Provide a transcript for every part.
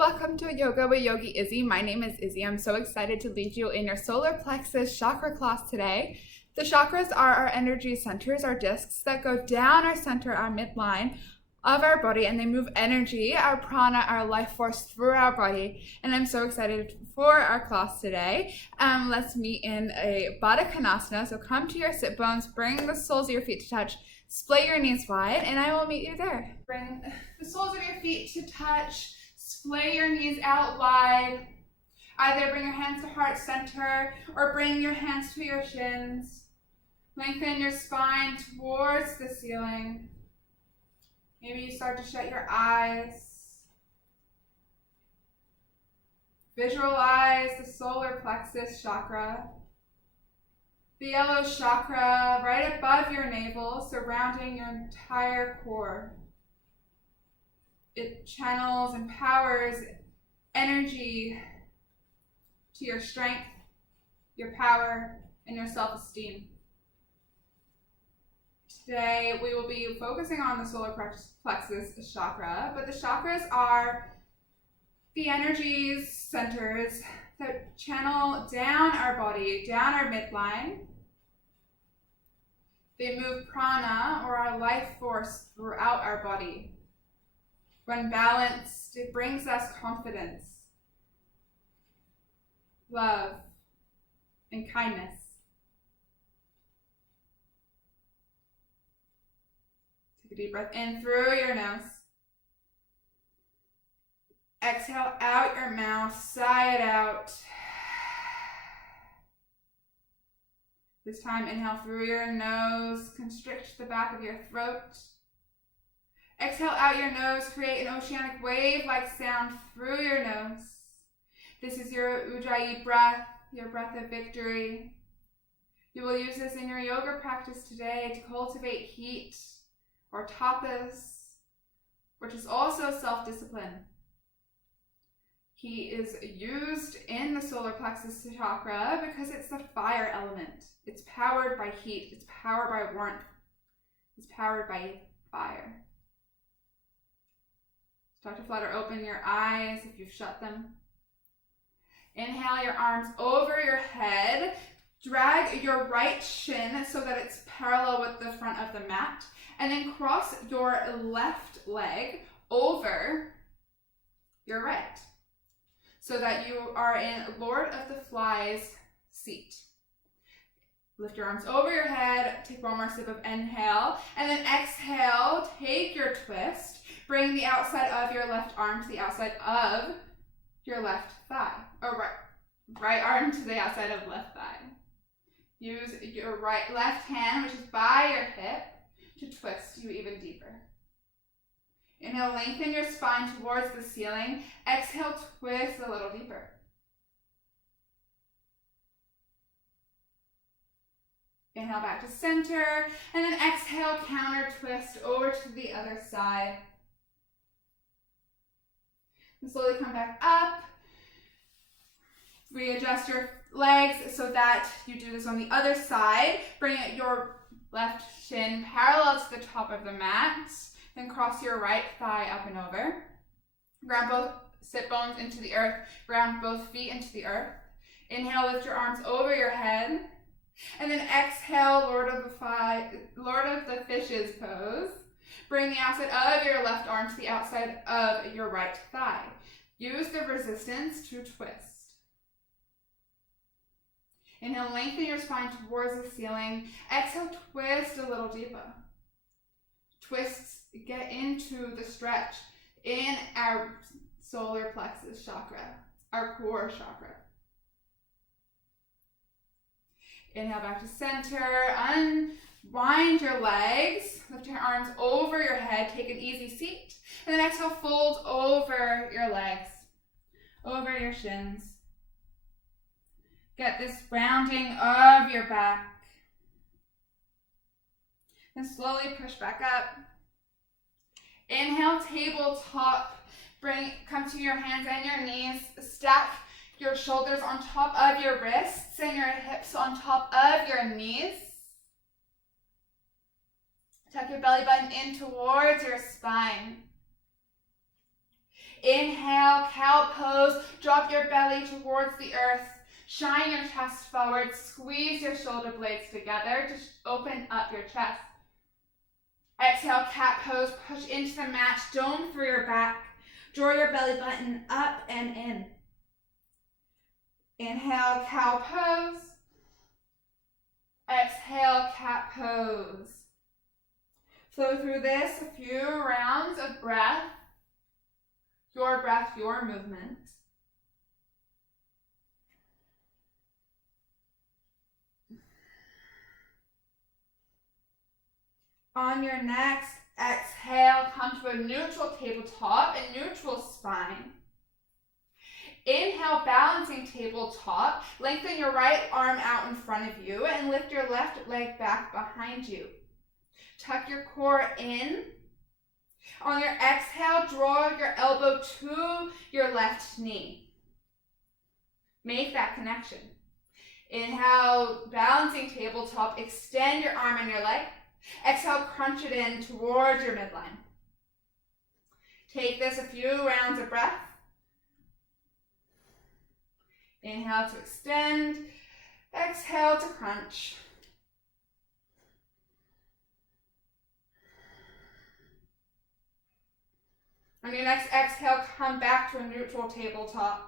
Welcome to Yoga with Yogi Izzy. My name is Izzy. I'm so excited to lead you in your Solar Plexus Chakra class today. The chakras are our energy centers, our discs that go down our center, our midline of our body, and they move energy, our prana, our life force through our body. And I'm so excited for our class today. Let's meet in a Baddha Konasana. So come to your sit bones, bring the soles of your feet to touch, split your knees wide, and I will meet you there. Bring the soles of your feet to touch, splay your knees out wide. Either bring your hands to heart center or bring your hands to your shins. Lengthen your spine towards the ceiling. Maybe you start to shut your eyes. Visualize the solar plexus chakra, the yellow chakra right above your navel, surrounding your entire core. It channels and powers energy to your strength, your power, and your self-esteem. Today, we will be focusing on the solar plexus chakra, but the chakras are the energy centers that channel down our body, down our midline. They move prana, or our life force, throughout our body. When balanced, it brings us confidence, love, and kindness. Take a deep breath in through your nose. Exhale out your mouth, sigh it out. This time, inhale through your nose, constrict the back of your throat. Exhale out your nose, create an oceanic wave-like sound through your nose. This is your Ujjayi breath, your breath of victory. You will use this in your yoga practice today to cultivate heat or tapas, which is also self-discipline. Heat is used in the solar plexus chakra because it's the fire element. It's powered by heat, it's powered by warmth, it's powered by fire. Start to flutter open your eyes if you've shut them. Inhale your arms over your head. Drag your right shin so that it's parallel with the front of the mat. And then cross your left leg over your right so that you are in Lord of the Flies seat. Lift your arms over your head. Take one more sip of inhale. And then exhale, take your twist. Bring the outside of your left arm to the outside of your left thigh. Or right arm to the outside of left thigh. Use your left hand, which is by your hip, to twist you even deeper. Inhale, lengthen your spine towards the ceiling. Exhale, twist a little deeper. Inhale back to center, and then exhale, counter twist over to the other side. And slowly come back up. Readjust your legs so that you do this on the other side. Bring your left shin parallel to the top of the mat. Then cross your right thigh up and over. Ground both sit bones into the earth. Ground both feet into the earth. Inhale, lift your arms over your head. And then exhale, Lord of the Fishes pose. Bring the outside of your left arm to the outside of your right thigh. Use the resistance to twist. Inhale, lengthen your spine towards the ceiling. Exhale, twist a little deeper. Twists get into the stretch in our solar plexus chakra, our core chakra. Inhale back to center, unwind your legs, lift your arms over your head, take an easy seat, and then exhale, fold over your legs, over your shins. Get this rounding of your back. Then slowly push back up. Inhale, tabletop. Come to your hands and your knees. Stack your shoulders on top of your wrists and your hips on top of your knees. Tuck your belly button in towards your spine. Inhale, cow pose. Drop your belly towards the earth. Shine your chest forward. Squeeze your shoulder blades together. Just open up your chest. Exhale, cat pose. Push into the mat. Dome through your back. Draw your belly button up and in. Inhale, cow pose. Exhale, cat pose. Flow through this a few rounds of breath. Your breath, your movement. On your next exhale, come to a neutral tabletop and neutral spine. Inhale, balancing tabletop. Lengthen your right arm out in front of you and lift your left leg back behind you. Tuck your core in. On your exhale, draw your elbow to your left knee. Make that connection. Inhale, balancing tabletop. Extend your arm and your leg. Exhale, crunch it in towards your midline. Take this a few rounds of breath. Inhale to extend. Exhale to crunch. On your next exhale, come back to a neutral tabletop.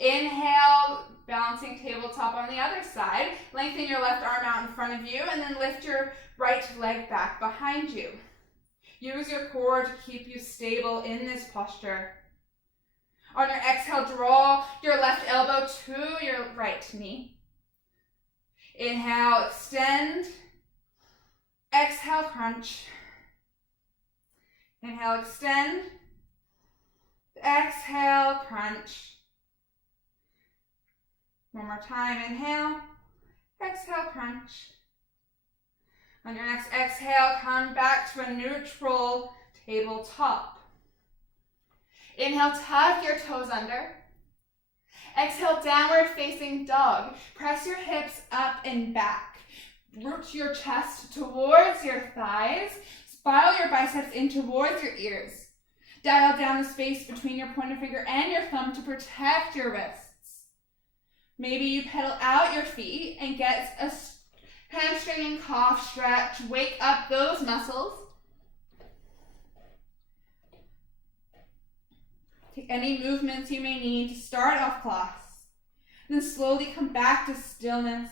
Inhale, balancing tabletop on the other side. Lengthen your left arm out in front of you and then lift your right leg back behind you. Use your core to keep you stable in this posture. On your exhale, draw your left elbow to your right knee. Inhale, extend. Exhale, crunch. Inhale, extend. Exhale, crunch. One more time, inhale. Exhale, crunch. On your next exhale, come back to a neutral tabletop. Inhale, tuck your toes under. Exhale, downward facing dog. Press your hips up and back. Root your chest towards your thighs. Spiral your biceps in towards your ears. Dial down the space between your pointer finger and your thumb to protect your wrists. Maybe you pedal out your feet and get a hamstring and calf stretch. Wake up those muscles. Take any movements you may need to start off class. Then slowly come back to stillness.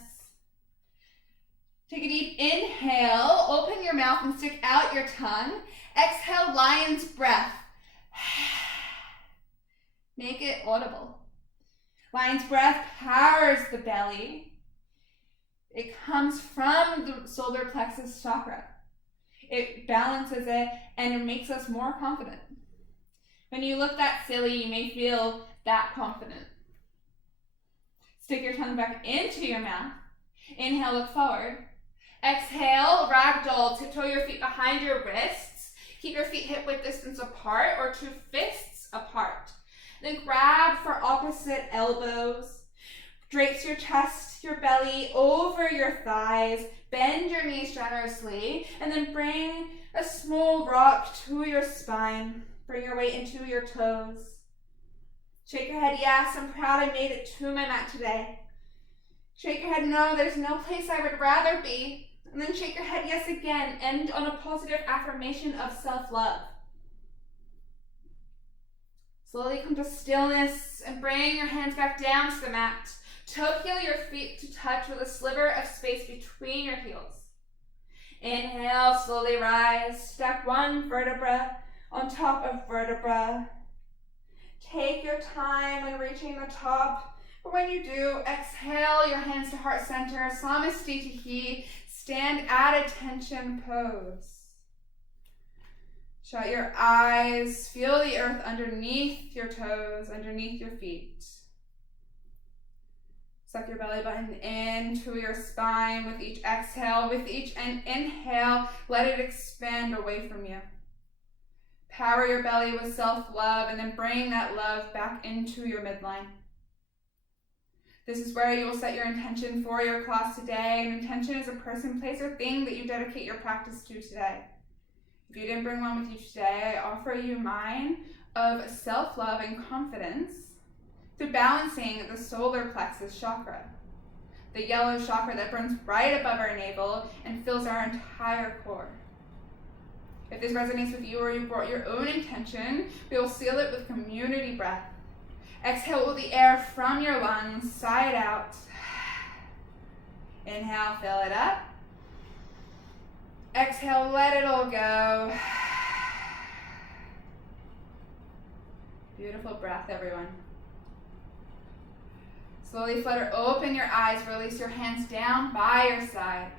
Take a deep inhale, open your mouth and stick out your tongue. Exhale, lion's breath. Make it audible. Lion's breath powers the belly. It comes from the Solar Plexus Chakra. It balances it and it makes us more confident. When you look that silly, you may feel that confident. Stick your tongue back into your mouth. Inhale, look forward. Exhale, ragdoll. Tiptoe your feet behind your wrists. Keep your feet hip-width distance apart or 2 fists apart. Then grab for opposite elbows. Drape your chest, your belly over your thighs. Bend your knees generously. And then bring a small rock to your spine. Bring your weight into your toes. Shake your head, yes, I'm proud I made it to my mat today. Shake your head, no, there's no place I would rather be. And then shake your head, yes, again. End on a positive affirmation of self-love. Slowly come to stillness and bring your hands back down to the mat. Toe heel your feet to touch with a sliver of space between your heels. Inhale, slowly rise. Stack one vertebra on top of vertebra. Take your time when reaching the top. But when you do, exhale your hands to heart center. Samastitihi. Stand at attention pose. Shut your eyes. Feel the earth underneath your toes, underneath your feet. Suck your belly button into your spine with each exhale. With each inhale, let it expand away from you. Power your belly with self-love and then bring that love back into your midline. This is where you will set your intention for your class today. An intention is a person, place, or thing that you dedicate your practice to today. If you didn't bring one with you today, I offer you mine of self-love and confidence through balancing the solar plexus chakra, the yellow chakra that burns right above our navel and fills our entire core. If this resonates with you or you brought your own intention, we will seal it with community breath. Exhale the air from your lungs, sigh it out. Inhale, fill it up. Exhale, let it all go. Beautiful breath, everyone. Slowly flutter open your eyes, release your hands down by your sides.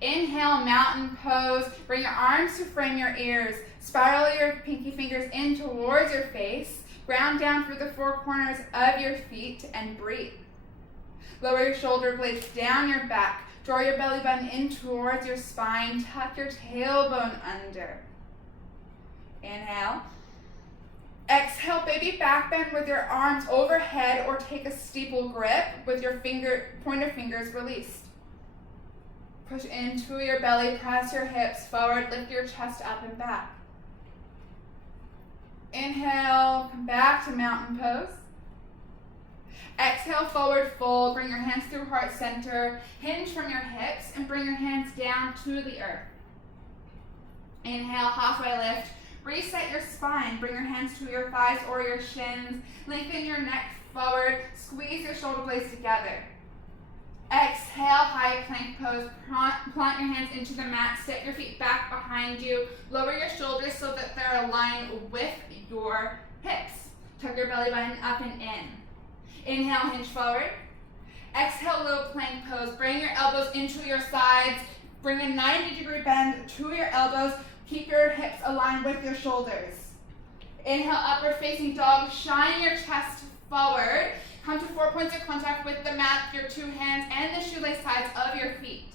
Inhale, mountain pose. Bring your arms to frame your ears. Spiral your pinky fingers in towards your face. Ground down through the four corners of your feet and breathe. Lower your shoulder blades down your back. Draw your belly button in towards your spine. Tuck your tailbone under. Inhale. Exhale, baby back bend with your arms overhead or take a steeple grip with your pointer fingers released. Push into your belly, press your hips forward, lift your chest up and back. Inhale, come back to mountain pose. Exhale, forward fold, bring your hands through heart center, hinge from your hips, and bring your hands down to the earth. Inhale, halfway lift. Reset your spine. Bring your hands to your thighs or your shins. Lengthen your neck forward. Squeeze your shoulder blades together. Exhale, high plank pose. Plant your hands into the mat. Step your feet back behind you. Lower your shoulders so that they're aligned with your hips. Tuck your belly button up and in. Inhale, hinge forward. Exhale, low plank pose. Bring your elbows into your sides. Bring a 90-degree bend to your elbows. Keep your hips aligned with your shoulders. Inhale, upward facing dog. Shine your chest forward. Come to 4 points of contact with the mat, your two hands, and the shoelace sides of your feet.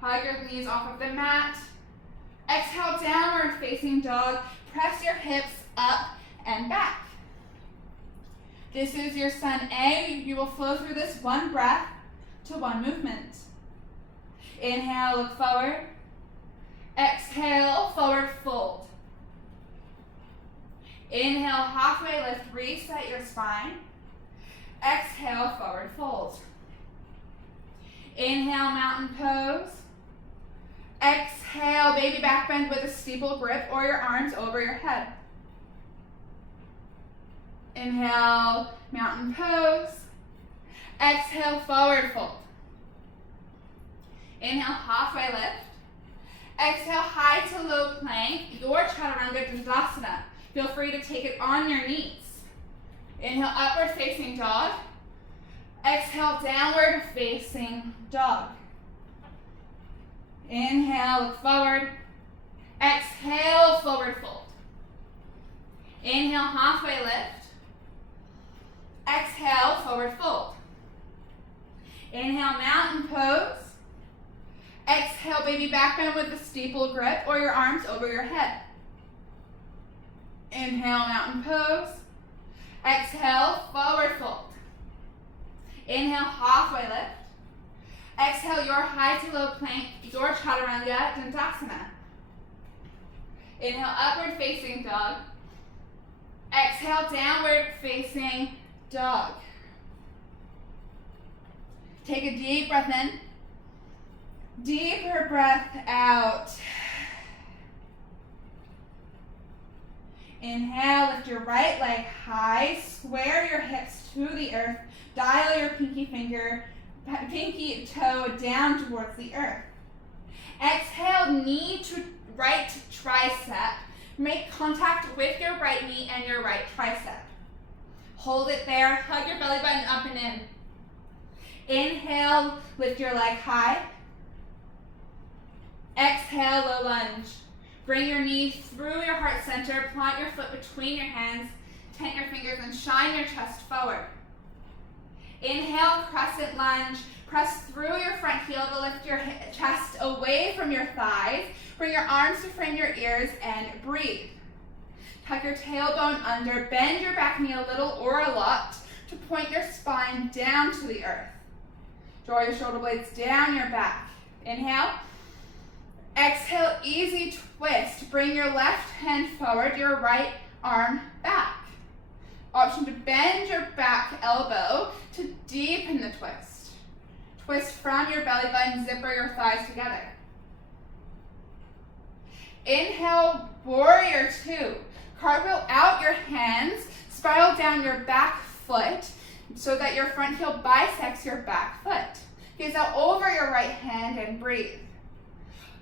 Hug your knees off of the mat. Exhale, downward facing dog. Press your hips up and back. This is your Sun A. You will flow through this one breath to one movement. Inhale, look forward. Exhale, forward fold. Inhale, halfway lift, reset your spine. Exhale, forward fold. Inhale, mountain pose. Exhale, baby back bend with a steeple grip or your arms over your head. Inhale, mountain pose. Exhale, forward fold. Inhale, halfway lift. Exhale, high to low plank, your chaturanga dandasana. Feel free to take it on your knees. Inhale, upward facing dog. Exhale, downward facing dog. Inhale, look forward. Exhale, forward fold. Inhale, halfway lift. Exhale, forward fold. Inhale, mountain pose. Exhale, baby back bend with the steeple grip or your arms over your head. Inhale, mountain pose. Exhale, forward fold. Inhale, halfway lift. Exhale, your high to low plank, your chaturanga dandasana. Inhale, upward facing dog. Exhale, downward facing dog. Take a deep breath in. Deeper breath out. Inhale, lift your right leg high, square your hips to the earth, dial your pinky toe down towards the earth. Exhale, knee to right tricep. Make contact with your right knee and your right tricep. Hold it there, hug your belly button up and in. Inhale, lift your leg high. Exhale, low lunge. Bring your knee through your heart center, plant your foot between your hands, tent your fingers and shine your chest forward. Inhale, crescent lunge. Press through your front heel to lift your chest away from your thighs. Bring your arms to frame your ears and breathe. Tuck your tailbone under, bend your back knee a little or a lot to point your spine down to the earth. Draw your shoulder blades down your back. Inhale. Exhale, easy twist. Bring your left hand forward, your right arm back. Option to bend your back elbow to deepen the twist. Twist from your belly button, zipper your thighs together. Inhale, warrior two. Cartwheel out your hands, spiral down your back foot so that your front heel bisects your back foot. Gaze out over your right hand and breathe.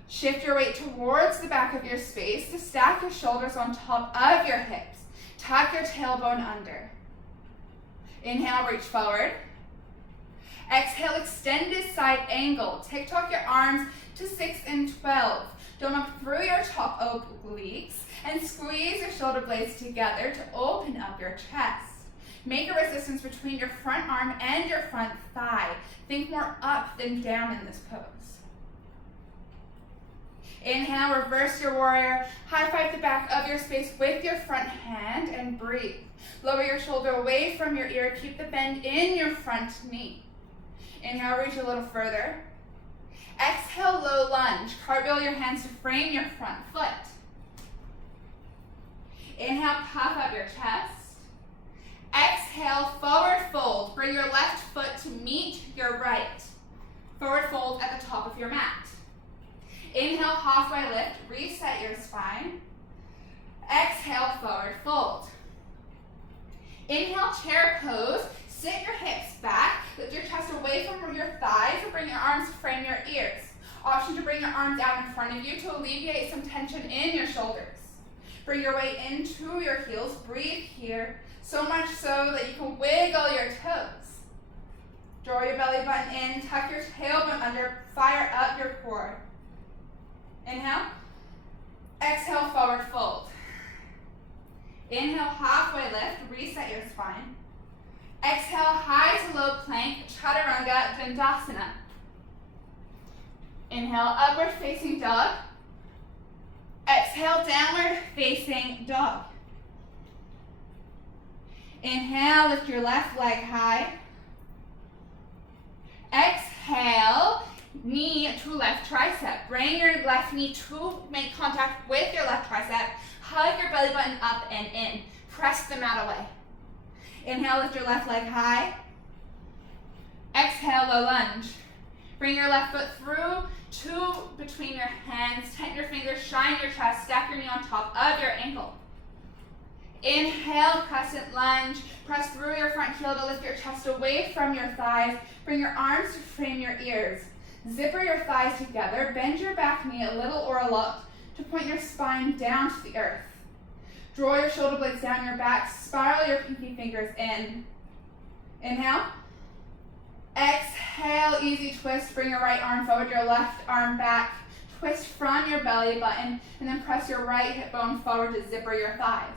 Shift your weight towards the back of your space to stack your shoulders on top of your hips. Tuck your tailbone under. Inhale, reach forward. Exhale, extended side angle. TikTok your arms to 6 and 12. Dome up through your top obliques and squeeze your shoulder blades together to open up your chest. Make a resistance between your front arm and your front thigh. Think more up than down in this pose. Inhale, reverse your warrior. High five the back of your space with your front hand and breathe. Lower your shoulder away from your ear. Keep the bend in your front knee. Inhale, reach a little further. Exhale, low lunge. Cartwheel your hands to frame your front foot. Inhale, puff up your chest. Exhale, forward fold. Bring your left foot to meet your right. Forward fold at the top of your mat. Inhale, halfway lift. Reset your spine. Exhale, forward fold. Inhale, chair pose. Sit your hips back. Lift your chest away from your thighs and bring your arms to frame your ears. Option to bring your arms out in front of you to alleviate some tension in your shoulders. Bring your weight into your heels. Breathe here. So much so that you can wiggle your toes. Draw your belly button in. Tuck your tailbone under. Fire up your core. Inhale. Exhale, forward fold. Inhale, halfway lift. Reset your spine. Exhale, high to low plank, chaturanga dandasana. Inhale, upward facing dog. Exhale, downward facing dog. Inhale, lift your left leg high. Exhale, knee to left tricep. Bring your left knee to make contact with your left tricep. Hug your belly button up and in. Press the mat away. Inhale, lift your left leg high. Exhale, low lunge. Bring your left foot through to between your hands. Tighten your fingers, shine your chest, stack your knee on top of your ankle. Inhale, crescent lunge. Press through your front heel to lift your chest away from your thighs. Bring your arms to frame your ears. Zipper your thighs together. Bend your back knee a little or a lot to point your spine down to the earth. Draw your shoulder blades down your back. Spiral your pinky fingers in. Inhale. Exhale, easy twist. Bring your right arm forward, your left arm back. Twist from your belly button, and then press your right hip bone forward to zipper your thighs.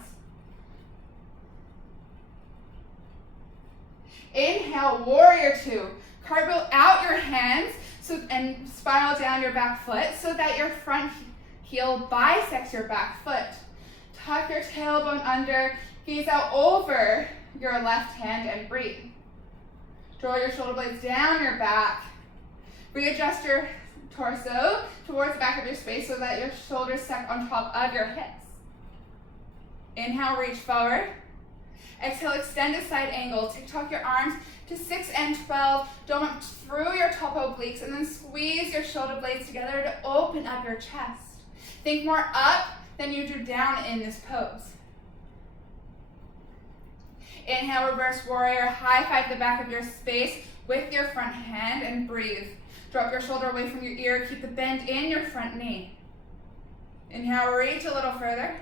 Inhale, warrior two. Cartwheel out your hands and spiral down your back foot so that your front heel bisects your back foot. Tuck your tailbone under, gaze out over your left hand and breathe. Draw your shoulder blades down your back. Readjust your torso towards the back of your space so that your shoulders stack on top of your hips. Inhale, reach forward. Exhale, extend a side angle. TikTok your arms to 6 and 12. Dome up through your top obliques and then squeeze your shoulder blades together to open up your chest. Think more up than you do down in this pose. Inhale, reverse warrior. High five the back of your space with your front hand and breathe. Drop your shoulder away from your ear. Keep the bend in your front knee. Inhale, reach a little further.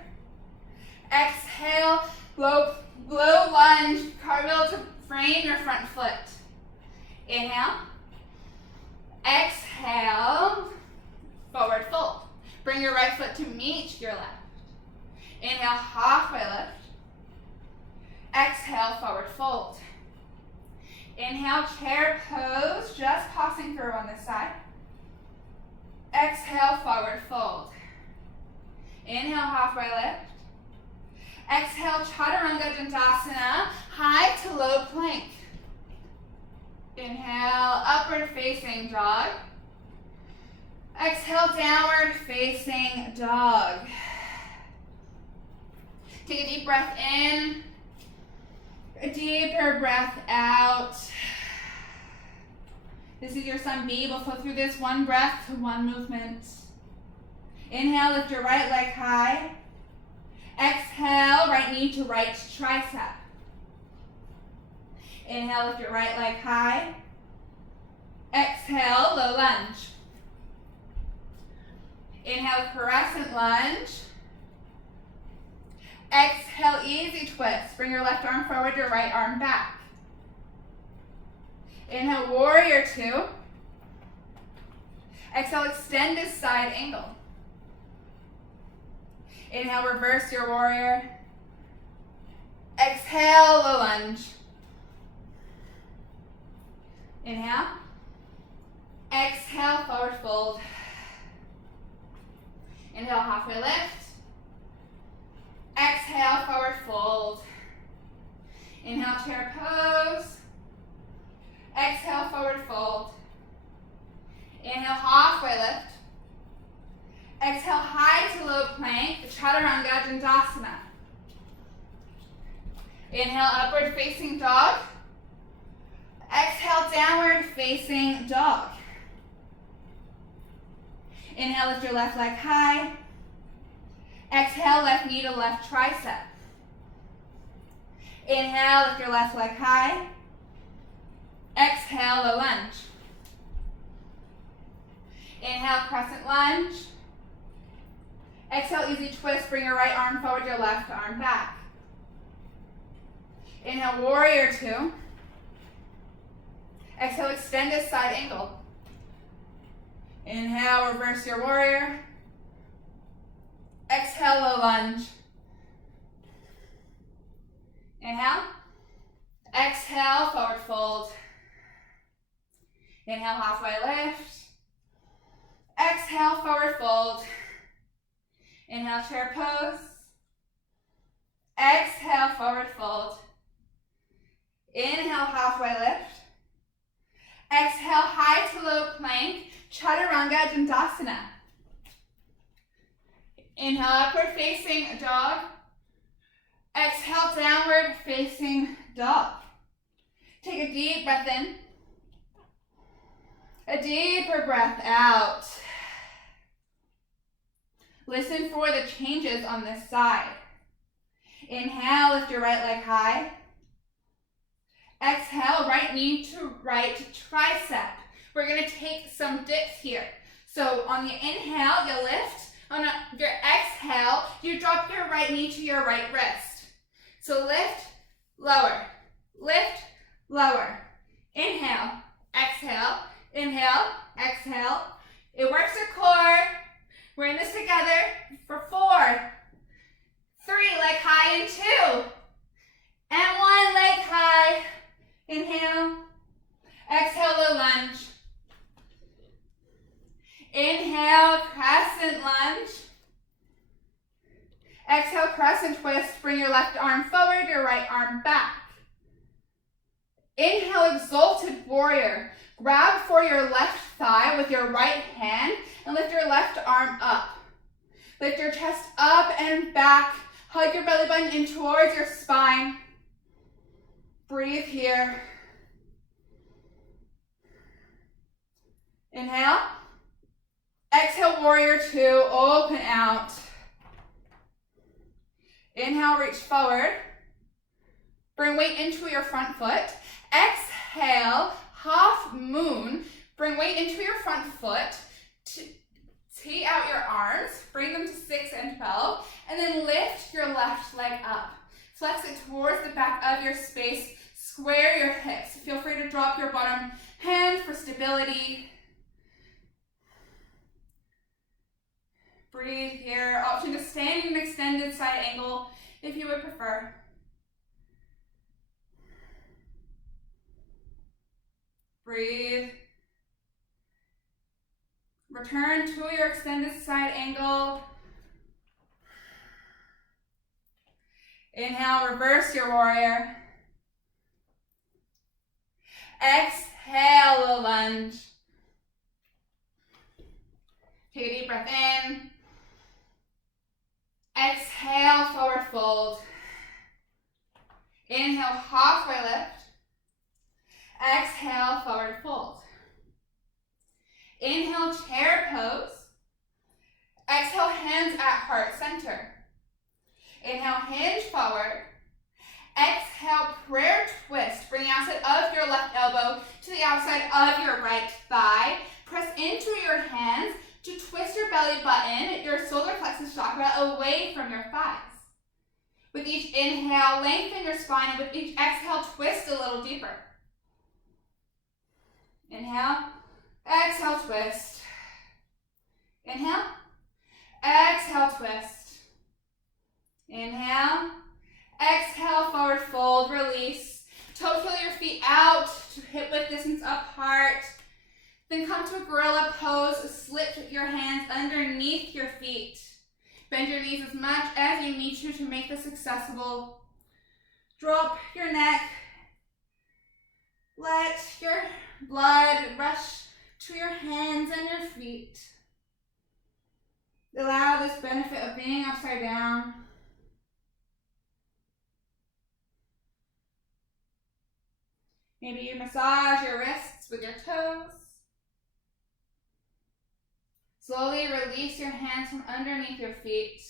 Exhale, low lunge, cartwheel to frame your front foot. Inhale. Exhale, forward fold. Bring your right foot to meet your left. Inhale, halfway lift. Exhale, forward fold. Inhale, chair pose, just passing through on this side. Exhale, forward fold. Inhale, halfway lift. Exhale, chaturanga dandasana, high to low plank. Inhale, upward facing dog. Exhale, downward facing dog. Take a deep breath in, a deeper breath out. This is your sun B. We'll flow through this one breath to one movement. Inhale, lift your right leg high. Exhale, right knee to right tricep. Inhale, lift your right leg high. Exhale, low lunge. Inhale, crescent lunge. Exhale, easy twist. Bring your left arm forward, your right arm back. Inhale, warrior two. Exhale, extend this side angle. Inhale, reverse your warrior. Exhale, low lunge. Inhale. Exhale, forward fold. Inhale, halfway lift. Exhale, forward fold. Inhale, chair pose. Exhale, forward fold. Inhale, halfway lift. Exhale, high to low plank, chaturanga dandasana. Inhale, upward facing dog. Exhale, downward facing dog. Inhale, lift your left leg high. Exhale, left knee to left tricep. Inhale, lift your left leg high. Exhale, low lunge. Inhale, crescent lunge. Exhale, easy twist. Bring your right arm forward, your left arm back. Inhale, warrior two. Exhale, extend this side angle. Inhale, reverse your warrior. Exhale, low lunge. Inhale. Exhale, forward fold. Inhale, halfway lift. Exhale, forward fold. Inhale, chair pose. Exhale, forward fold. Inhale, halfway lift. Exhale, high to low plank, chaturanga dandasana. Inhale, upward facing dog. Exhale, downward facing dog. Take a deep breath in. A deeper breath out. Listen for the changes on this side. Inhale, lift your right leg high. Exhale, right knee to right tricep. We're going to take some dips here. So on the inhale, you lift. On your exhale, you drop your right knee to your right wrist. So lift, lower, lift, lower. Inhale, exhale, inhale, exhale. It works your core. We're in this together for 4, 3, leg high in 2, and 1, leg high. Inhale, exhale, low lunge. Inhale, crescent lunge. Exhale, crescent twist. Bring your left arm forward, your right arm back. Inhale, exalted warrior. Grab for your left thigh with your right hand and lift your left arm up. Lift your chest up and back. Hug your belly button in towards your spine. Breathe here. Inhale. Exhale, warrior two, open out. Inhale, reach forward. Bring weight into your front foot. Exhale, half moon. Bring weight into your front foot. Tee out your arms. Bring them to 6 and 12. And then lift your left leg up. Flex it towards the back of your space. Square your hips. Feel free to drop your bottom hand for stability. Breathe here. Option to stand in an extended side angle if you would prefer. Breathe. Return to your extended side angle. Inhale, reverse your warrior. Exhale, low lunge. Take a deep breath in. Exhale, forward fold. Inhale, halfway lift. Exhale, forward fold. Inhale, chair pose. Exhale, hands at heart center. Inhale, hinge forward. Exhale, prayer twist. Bring the outside of your left elbow to the outside of your right thigh. Press into your hands to twist your belly button, your solar plexus chakra, away from your thighs. With each inhale, lengthen your spine, and with each exhale, twist a little deeper. Inhale, exhale, twist. Inhale, exhale, twist. Inhale, exhale, forward fold, release. Toe heel your feet out to hip width distance apart. Then come to a gorilla pose, slip your hands underneath your feet. Bend your knees as much as you need to make this accessible. Drop your neck. Let your blood rush to your hands and your feet. Allow this benefit of being upside down. Maybe you massage your wrists with your toes. Slowly release your hands from underneath your feet.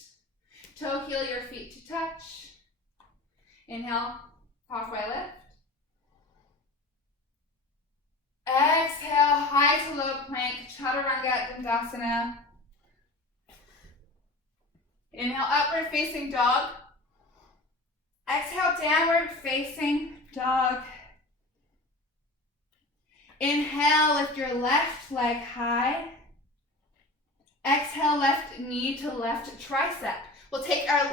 Toe heel your feet to touch. Inhale, halfway lift. Exhale, high to low plank, chaturanga dandasana. Inhale, upward facing dog. Exhale, downward facing dog. Inhale, lift your left leg high. Exhale, left knee to left tricep. We'll take our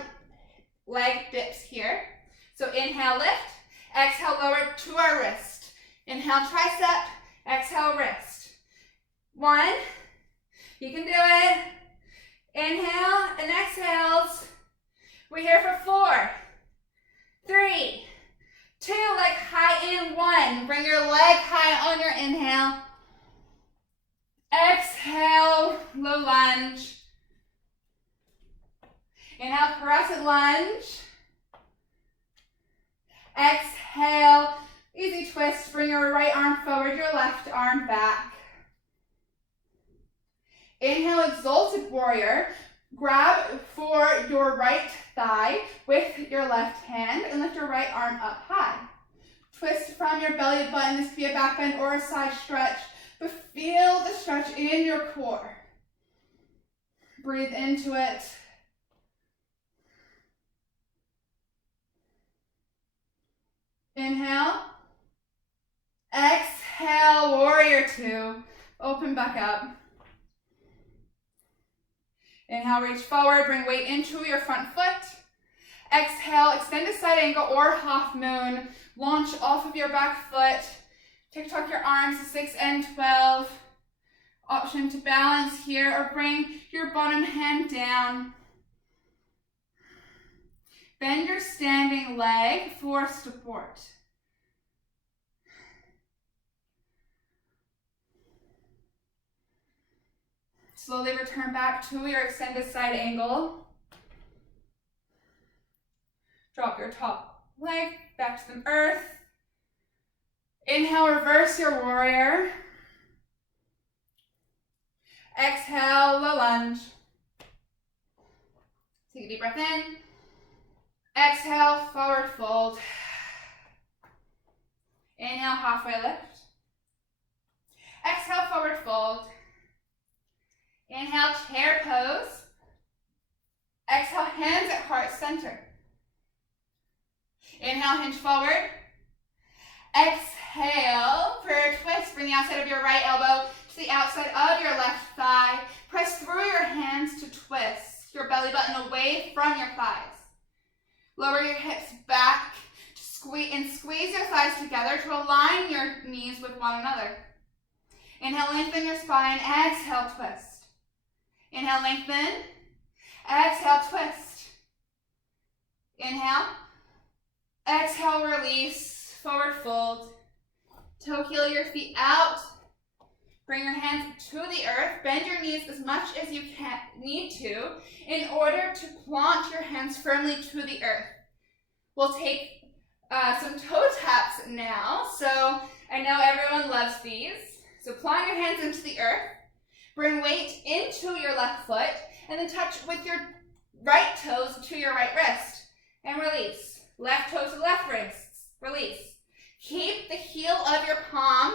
leg dips here. So inhale, lift. Exhale, lower to our wrist. Inhale, tricep. Exhale, wrist. 1. You can do it. Inhale and exhales. We're here for 4, 3, 2, leg high in 1. Bring your leg high on your inhale. Exhale, low lunge. Inhale, crescent lunge. Exhale, easy twist. Bring your right arm forward, your left arm back. Inhale, exalted warrior. Grab for your right thigh with your left hand and lift your right arm up high. Twist from your belly button. This could be a back bend or a side stretch, but feel the stretch in your core. Breathe into it. Inhale. Exhale, warrior 2. Open back up. Inhale, reach forward, bring weight into your front foot. Exhale, extend to side angle or half moon. Launch off of your back foot. TikTok your arms to 6 and 12. Option to balance here or bring your bottom hand down. Bend your standing leg for support. Slowly return back to your extended side angle. Drop your top leg back to the earth. Inhale, reverse your warrior. Exhale, low lunge. Take a deep breath in. Exhale, forward fold. Inhale, halfway lift. Exhale, forward fold. Inhale, chair pose. Exhale, hands at heart center. Inhale, hinge forward. Exhale, prayer twist. Bring the outside of your right elbow to the outside of your left thigh. Press through your hands to twist your belly button away from your thighs. Lower your hips back to squeeze your thighs together to align your knees with one another. Inhale, lengthen your spine. Exhale, twist. Inhale, lengthen. Exhale, twist. Inhale. Exhale, release. Forward fold. Toe heel your feet out Bring your hands to the earth. Bend your knees as much as you need to in order to plant your hands firmly to the earth. We'll take some toe taps now. So I know everyone loves these. So plant your hands into the earth. Bring weight into your left foot and then touch with your right toes to your right wrist and release. Left toe to left wrist, release. Keep the heel of your palm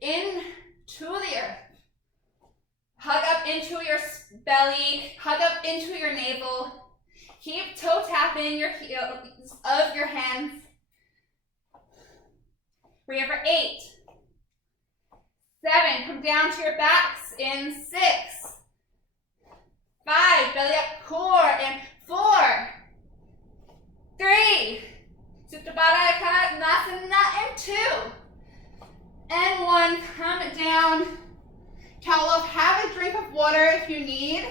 into the earth. Hug up into your belly, hug up into your navel. Keep toe tapping your heels of your hands. We're here for 8, 7, come down to your backs in 6, 5, belly up core, and 4, 3, Supta Baddha Konasana, and 2, and 1, come down, towel off, have a drink of water if you need.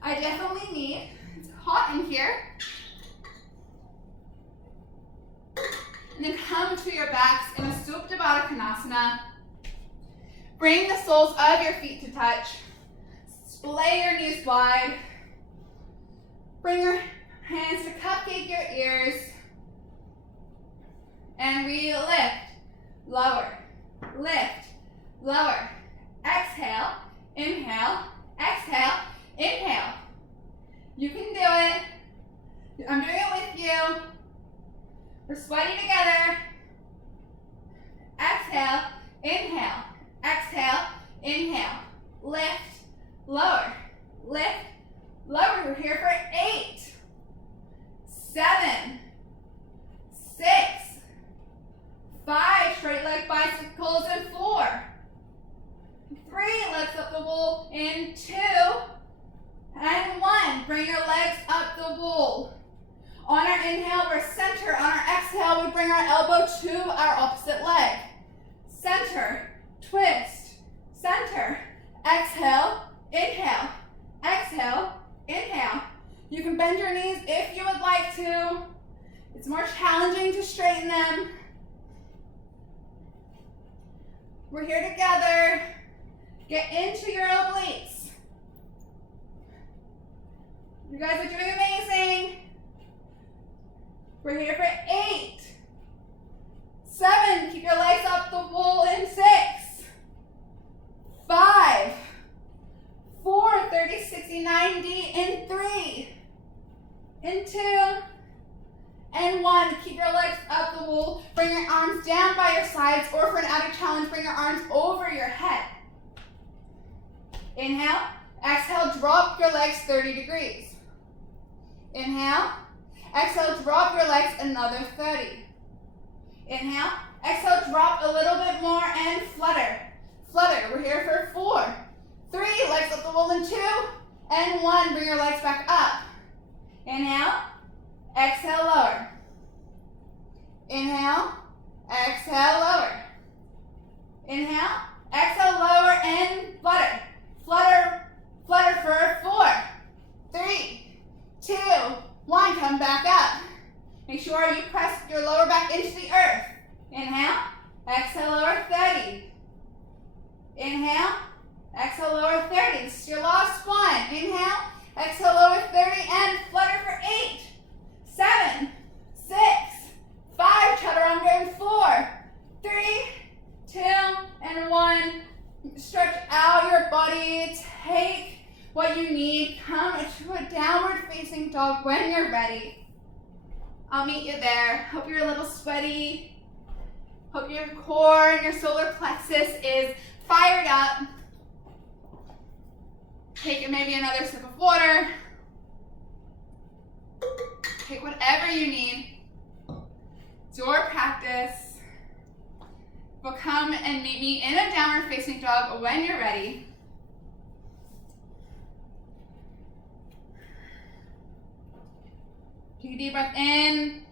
I definitely need, it's hot in here. And then come to your backs in a Supta Baddha Konasana. Bring the soles of your feet to touch. Splay your knees wide. Bring your hands to cupcake your ears. And we lift, lower, lift, lower. Exhale, inhale, exhale, inhale. You can do it. I'm doing it with you. We're sweating together. Exhale, inhale, exhale, inhale. Lift, lower, lift, lower. We're here for 8, 7, 6, 5, straight leg bicycles in 4, 3, legs up the wall in 2, and 1. Bring your legs up the wall. On our inhale, we're center. On our exhale, we bring our elbow to our opposite leg. Center, twist, center. Exhale, inhale, exhale, inhale. You can bend your knees if you would like to. It's more challenging to straighten them. We're here together. Get into your obliques. You guys are doing amazing. We're here for 8, 7, keep your legs up the wall in 6, 5, 4, 30, 60, 90, in 3, in 2, and 1. Keep your legs up the wall. Bring your arms down by your sides, or for an added challenge, bring your arms over your head. Inhale, exhale, drop your legs 30 degrees. Inhale. Exhale, drop your legs another 30. Inhale. Exhale, drop a little bit more and flutter. Flutter. We're here for 4, 3, legs up the wall in 2, and 1. Bring your legs back up. Inhale. Exhale, lower. Inhale. Exhale, lower. Inhale. Exhale, lower, and flutter. Flutter. Flutter for 4, 3, 2, 1, come back up. Make sure you press your lower back into the earth. Inhale, exhale, lower 30. Inhale, exhale, lower 30. This is your last one. Inhale, exhale, lower 30, and flutter for 8, 7, 6, 5, chaturanga in 4, 3, 2, and 1. Stretch out your body. Take what you need. Come to a downward facing dog when you're ready. I'll meet you there. Hope you're a little sweaty. Hope your core and your solar plexus is fired up. Take maybe another sip of water. Take whatever you need. It's your practice. But come and meet me in a downward facing dog when you're ready. Take a deep breath in.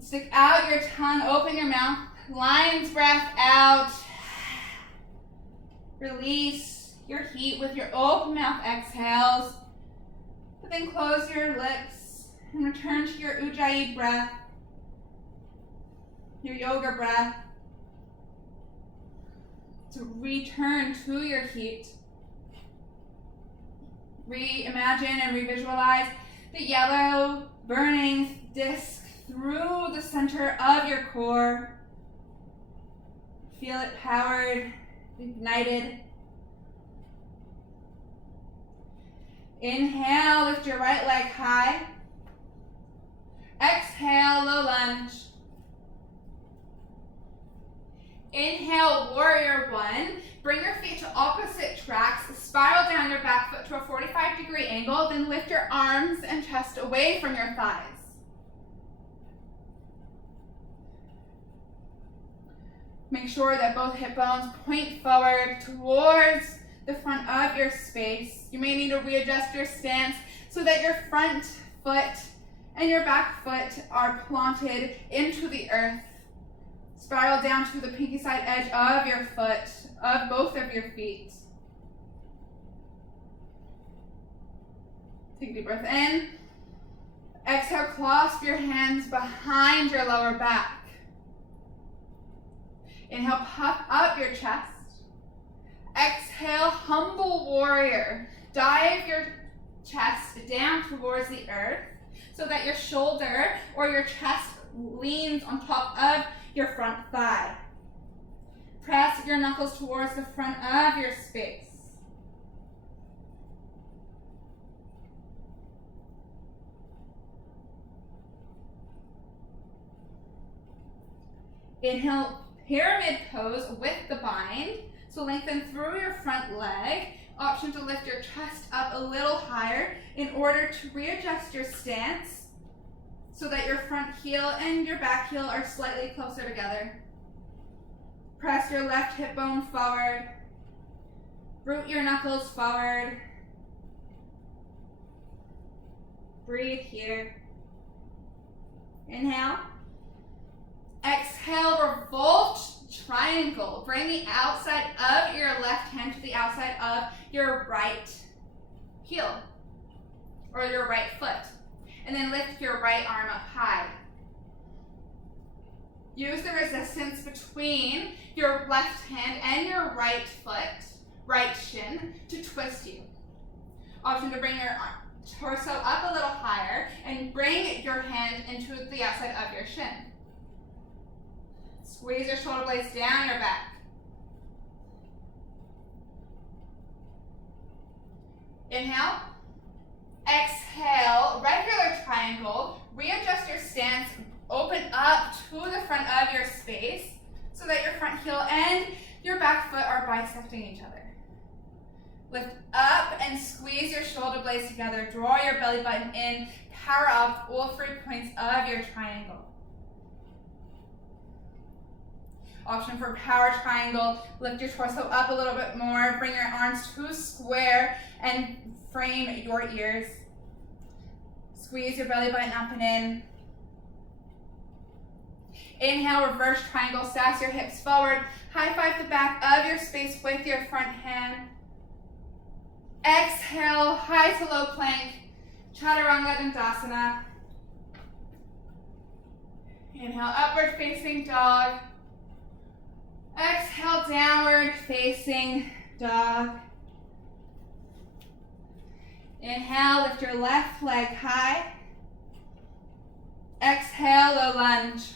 Stick out your tongue, open your mouth. Lion's breath out. Release your heat with your open mouth exhales. But then close your lips and return to your Ujjayi breath, your yoga breath. to return to your heat. Reimagine and revisualize the yellow burning disc through the center of your core. Feel it powered, ignited. Inhale, lift your right leg high. Exhale, low lunge. Inhale, warrior one. Bring your feet to opposite tracks. Spiral down your back foot to a 45-degree angle. Then lift your arms and chest away from your thighs. Make sure that both hip bones point forward towards the front of your space. You may need to readjust your stance so that your front foot and your back foot are planted into the earth. Spiral down to the pinky side edge of your foot, of both of your feet. Take a deep breath in. Exhale, clasp your hands behind your lower back. Inhale, puff up your chest. Exhale, humble warrior. Dive your chest down towards the earth so that your shoulder or your chest leans on top of your front thigh. Press your knuckles towards the front of your space. Inhale, pyramid pose with the bind. So lengthen through your front leg. Option to lift your chest up a little higher in order to readjust your stance so that your front heel and your back heel are slightly closer together. Press your left hip bone forward. Root your knuckles forward. Breathe here. Inhale. Exhale, revolt triangle. Bring the outside of your left hand to the outside of your right heel or your right foot. And then lift your right arm up high. Use the resistance between your left hand and your right foot, right shin, to twist you. Option to bring your torso up a little higher and bring your hand into the outside of your shin. Squeeze your shoulder blades down your back. Inhale. Exhale, regular triangle. Readjust your stance. Open up to the front of your space so that your front heel and your back foot are bisecting each other. Lift up and squeeze your shoulder blades together. Draw your belly button in. Power up all 3 points of your triangle. Option for power triangle. Lift your torso up a little bit more. Bring your arms to square and frame your ears. Squeeze your belly button up and in. Inhale, reverse triangle. Sass your hips forward. High five the back of your space with your front hand. Exhale, high to low plank. Chaturanga Dandasana. Inhale, upward facing dog. Exhale, downward facing dog. Inhale, lift your left leg high. Exhale, low lunge.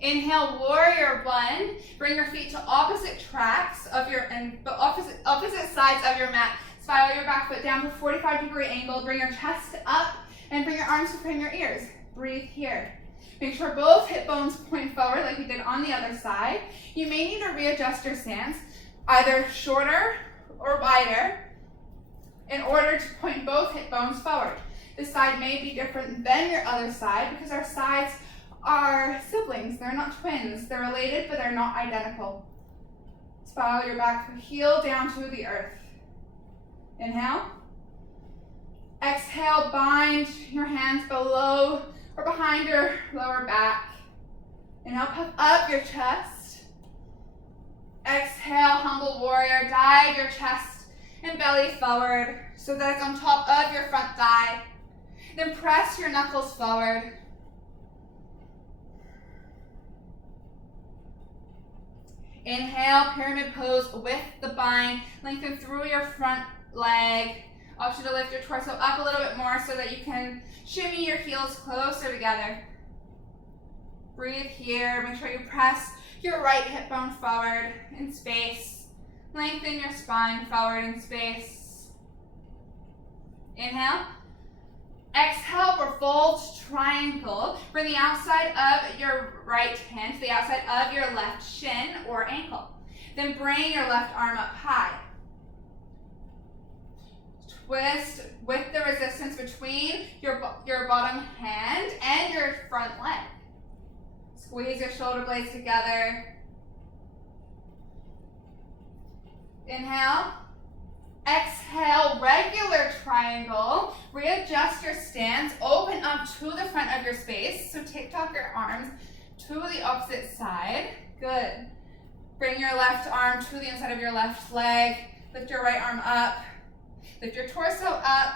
Inhale, warrior one. Bring your feet to opposite tracks of your opposite sides of your mat. Spiral your back foot down to a 45-degree angle. Bring your chest up and bring your arms to frame your ears. Breathe here. Make sure both hip bones point forward like we did on the other side. You may need to readjust your stance, either shorter or wider, in order to point both hip bones forward. This side may be different than your other side because our sides are siblings. They're not twins. They're related, but they're not identical. Spiral your back heel down to the earth. Inhale. Exhale, bind your hands below or behind your lower back. Inhale, puff up your chest. Exhale, humble warrior. Dive your chest and belly forward so that it's on top of your front thigh. Then press your knuckles forward. Inhale, pyramid pose with the bind. Lengthen through your front leg. Option to lift your torso up a little bit more so that you can shimmy your heels closer together. Breathe here. Make sure you press your right hip bone forward in space. Lengthen your spine forward in space. Inhale. Exhale, revolved triangle. Bring the outside of your right hand to the outside of your left shin or ankle. Then bring your left arm up high. Twist with the resistance between your bottom hand and your front leg. Squeeze your shoulder blades together. Inhale. Exhale, regular triangle. Readjust your stance. Open up to the front of your space. So TikTok your arms to the opposite side. Good. Bring your left arm to the inside of your left leg. Lift your right arm up. Lift your torso up.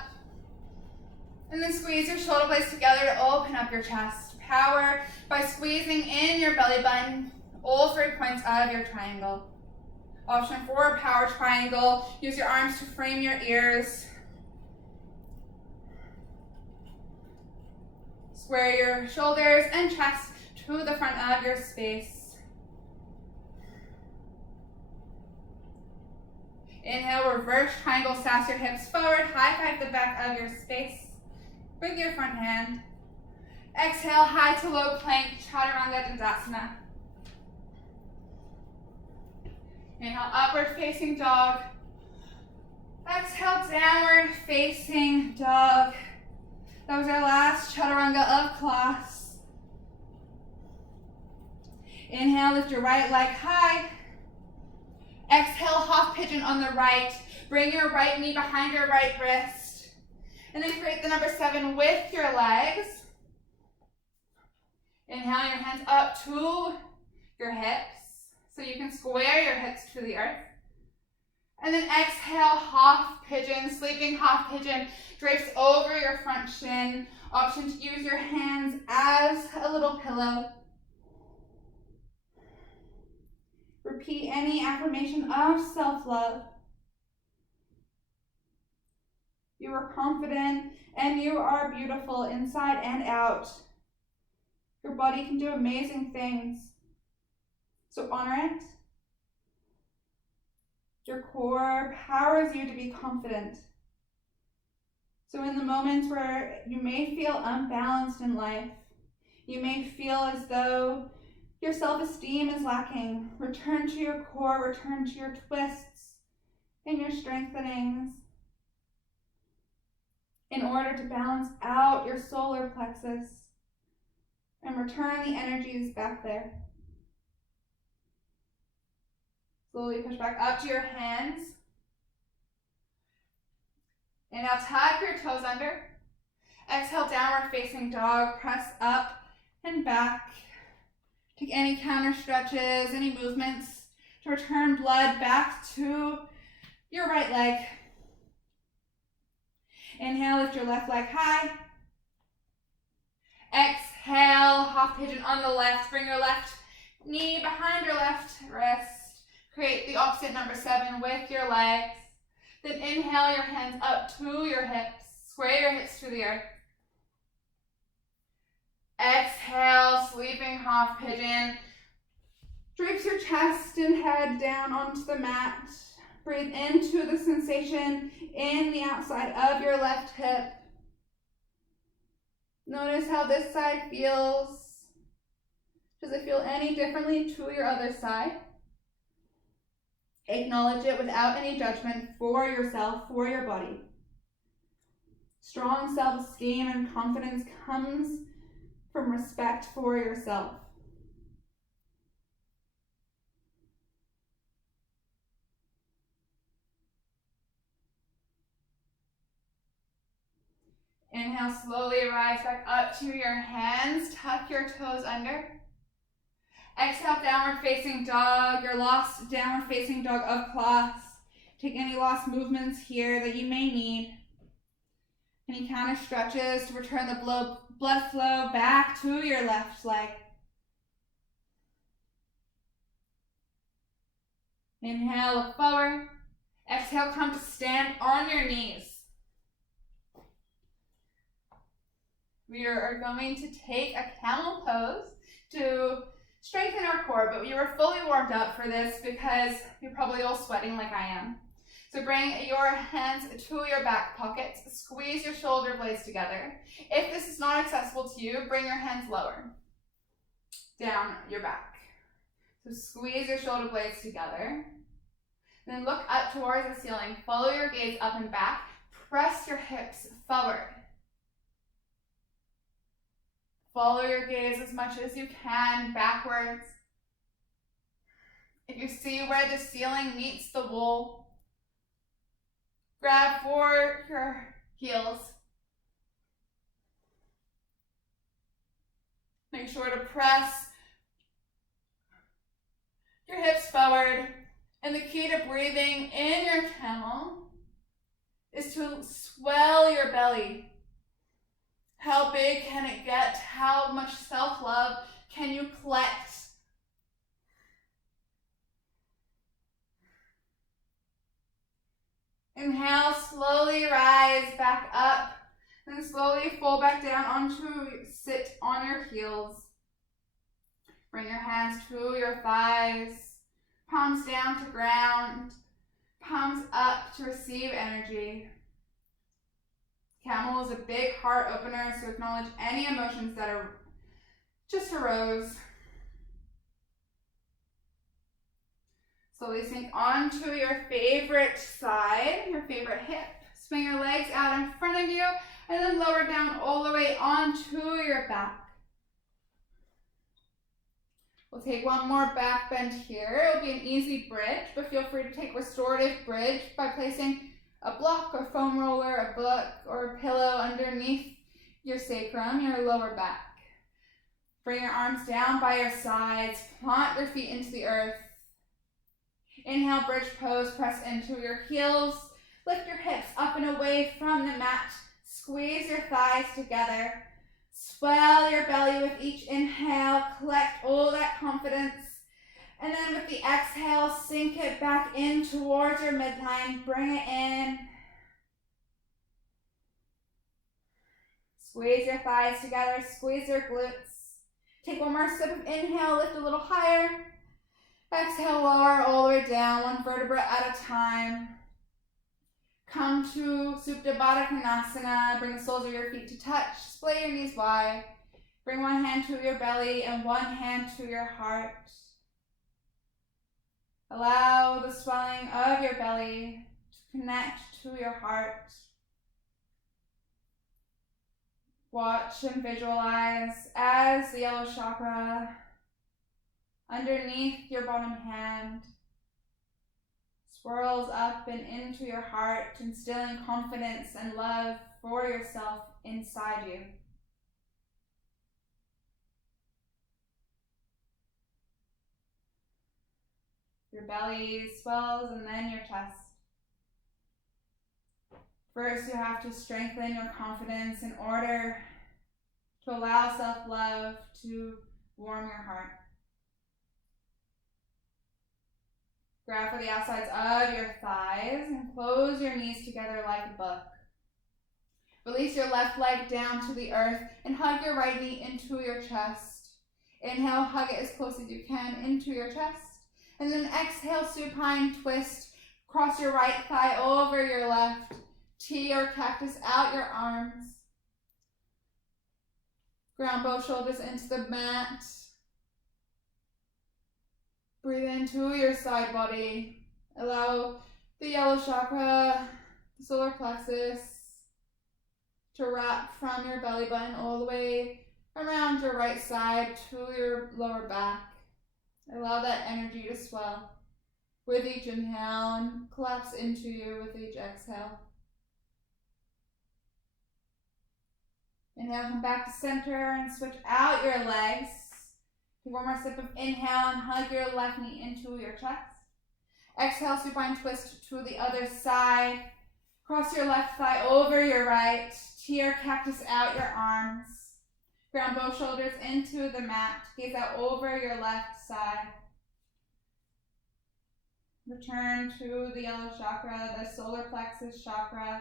And then squeeze your shoulder blades together to open up your chest. Power by squeezing in your belly button, all 3 points of your triangle. Option 4, power triangle. Use your arms to frame your ears. Square your shoulders and chest to the front of your space. Inhale, reverse triangle, sass your hips forward, high five the back of your space with your front hand. Exhale, high to low plank, chaturanga dandasana. Inhale, upward facing dog. Exhale, downward facing dog. That was our last chaturanga of class. Inhale, lift your right leg high. Exhale, half pigeon on the right. Bring your right knee behind your right wrist. And then create the number 7 with your legs. Inhale, your hands up to your hips, so you can square your hips to the earth. And then exhale, half pigeon, sleeping half pigeon, drapes over your front shin. Option to use your hands as a little pillow. Repeat any affirmation of self-love. You are confident and you are beautiful inside and out. Your body can do amazing things, so honor it. Your core powers you to be confident. So in the moments where you may feel unbalanced in life, you may feel as though your self-esteem is lacking, return to your core, return to your twists and your strengthenings in order to balance out your solar plexus and return the energies back there. Slowly push back up to your hands. And now tuck your toes under. Exhale, downward facing dog. Press up and back. Take any counter stretches, any movements to return blood back to your right leg. Inhale, lift your left leg high. Exhale, half pigeon on the left. Bring your left knee behind your left wrist. Create the opposite number 7 with your legs. Then inhale, your hands up to your hips. Square your hips to the earth. Exhale, sleeping half pigeon. Drapes your chest and head down onto the mat. Breathe into the sensation in the outside of your left hip. Notice how this side feels. Does it feel any differently to your other side? Acknowledge it without any judgment for yourself, for your body. Strong self-esteem and confidence comes from respect for yourself. Inhale, slowly rise back up to your hands. Tuck your toes under. Exhale, downward facing dog, your last downward facing dog of class. Take any last movements here that you may need. Any counter stretches to return the blood flow back to your left leg. Inhale, look forward. Exhale, come to stand on your knees. We are going to take a camel pose to strengthen our core, but you are fully warmed up for this because you're probably all sweating like I am. So bring your hands to your back pockets, squeeze your shoulder blades together. If this is not accessible to you, bring your hands lower, down your back. So squeeze your shoulder blades together. Then look up towards the ceiling. Follow your gaze up and back. Press your hips forward. Follow your gaze as much as you can backwards. If you see where the ceiling meets the wall, grab for your heels. Make sure to press your hips forward. And the key to breathing in your camel is to swell your belly. How big can it get? How much self-love can you collect? Inhale, slowly rise back up, and slowly fall back down sit on your heels. Bring your hands to your thighs, palms down to ground, palms up to receive energy. Camel is a big heart opener, so acknowledge any emotions that are just arose. Slowly sink onto your favorite side, your favorite hip. Swing your legs out in front of you, and then lower down all the way onto your back. We'll take one more back bend here. It'll be an easy bridge, but feel free to take restorative bridge by placing a block or foam roller, a book, or a pillow underneath your sacrum, your lower back. Bring your arms down by your sides, plant your feet into the earth. Inhale, bridge pose, press into your heels. Lift your hips up and away from the mat. Squeeze your thighs together. Swell your belly with each inhale. Collect all that confidence. And then with the exhale, sink it back in towards your midline. Bring it in. Squeeze your thighs together. Squeeze your glutes. Take one more sip of inhale. Lift a little higher. Exhale, lower all the way down, one vertebra at a time. Come to Supta Baddha Konasana. Bring the soles of your feet to touch. Splay your knees wide. Bring one hand to your belly and one hand to your heart. Allow the swelling of your belly to connect to your heart. Watch and visualize as the yellow chakra underneath your bottom hand swirls up and into your heart, instilling confidence and love for yourself inside you. Your belly swells and then your chest. First, you have to strengthen your confidence in order to allow self-love to warm your heart. Grab for the outsides of your thighs and close your knees together like a book. Release your left leg down to the earth and hug your right knee into your chest. Inhale, hug it as close as you can into your chest. And then exhale, supine twist. Cross your right thigh over your left. T or cactus out your arms. Ground both shoulders into the mat. Breathe into your side body. Allow the yellow chakra, the solar plexus, to wrap from your belly button all the way around your right side to your lower back. Allow that energy to swell with each inhale and collapse into you with each exhale. Inhale, come back to center and switch out your legs. Take one more sip of inhale and hug your left knee into your chest. Exhale, supine twist to the other side. Cross your left thigh over your right. T or cactus out your arms. Ground both shoulders into the mat. Gaze out over your left side. Return to the yellow chakra, the solar plexus chakra,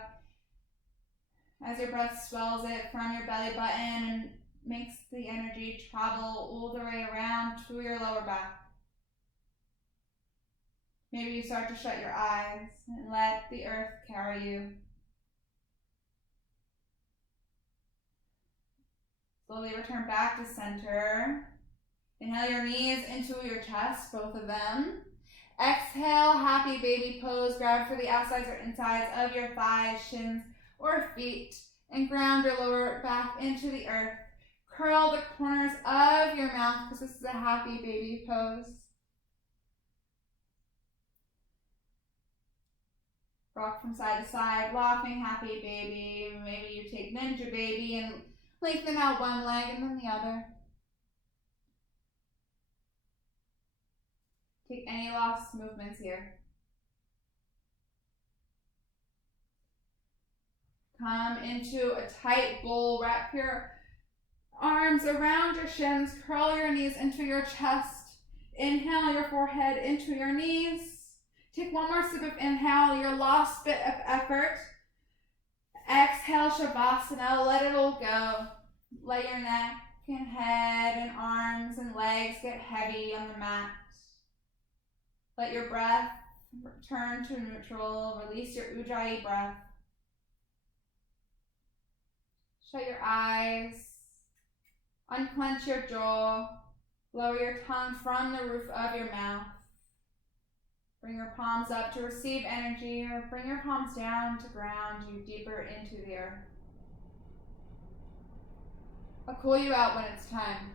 as your breath swells it from your belly button and makes the energy travel all the way around to your lower back. Maybe you start to shut your eyes and let the earth carry you. Slowly return back to center. Inhale your knees into your chest, both of them. Exhale, happy baby pose. Grab for the outsides or insides of your thighs, shins, or feet, and ground your lower back into the earth. Curl the corners of your mouth because this is a happy baby pose. Rock from side to side, laughing happy baby. Maybe you take ninja baby and lengthen out one leg and then the other. Take any lost movements here. Come into a tight bowl. Wrap your arms around your shins. Curl your knees into your chest. Inhale your forehead into your knees. Take one more sip of inhale, your last bit of effort. Exhale, Shavasana. Let it all go. Let your neck and head and arms and legs get heavy on the mat. Let your breath return to neutral. Release your Ujjayi breath. Shut your eyes. Unclench your jaw. Lower your tongue from the roof of your mouth. Bring your palms up to receive energy, or bring your palms down to ground you deeper into the earth. I'll call you out when it's time.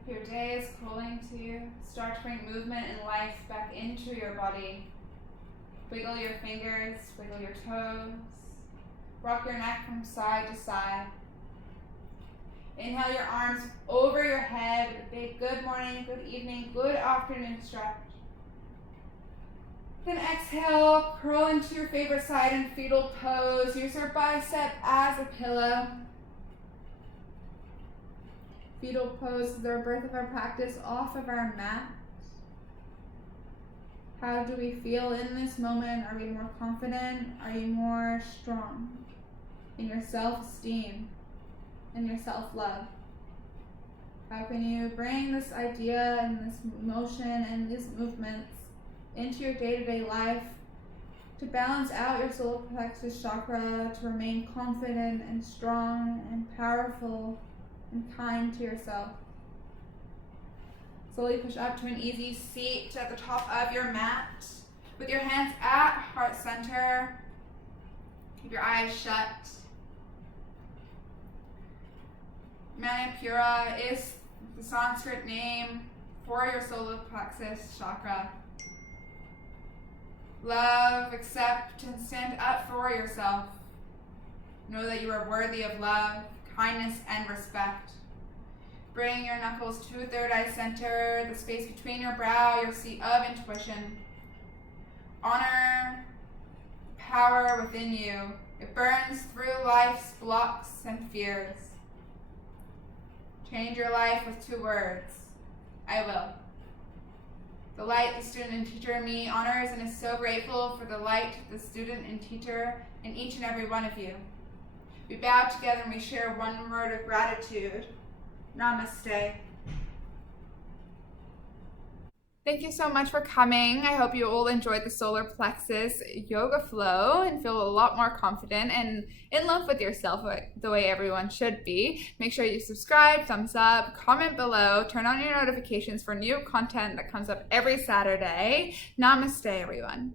If your day is calling to you, start to bring movement and life back into your body. Wiggle your fingers, wiggle your toes. Rock your neck from side to side. Inhale your arms over your head with a big good morning, good evening, good afternoon stretch. Then exhale, curl into your favorite side in fetal pose. Use your bicep as a pillow. Fetal pose is the rebirth of our practice off of our mat. How do we feel in this moment? Are we more confident? Are you more strong in your self-esteem and your self-love? How can you bring this idea and this motion and these movements into your day-to-day life to balance out your solar plexus chakra, to remain confident and strong and powerful and kind to yourself? Slowly push up to an easy seat at the top of your mat with your hands at heart center. Keep your eyes shut. Manipura is the Sanskrit name for your solar plexus chakra. Love, accept, and stand up for yourself. Know that you are worthy of love, kindness, and respect. Bring your knuckles to third eye center, the space between your brow, your seat of intuition. Honor the power within you. It burns through life's blocks and fears. Change your life with 2 words. I will. The light, the student and teacher in me honors and is so grateful for the light, the student and teacher in each and every one of you. We bow together and we share one word of gratitude. Namaste. Thank you so much for coming. I hope you all enjoyed the Solar Plexus Yoga Flow and feel a lot more confident and in love with yourself the way everyone should be. Make sure you subscribe, thumbs up, comment below, turn on your notifications for new content that comes up every Saturday. Namaste, everyone.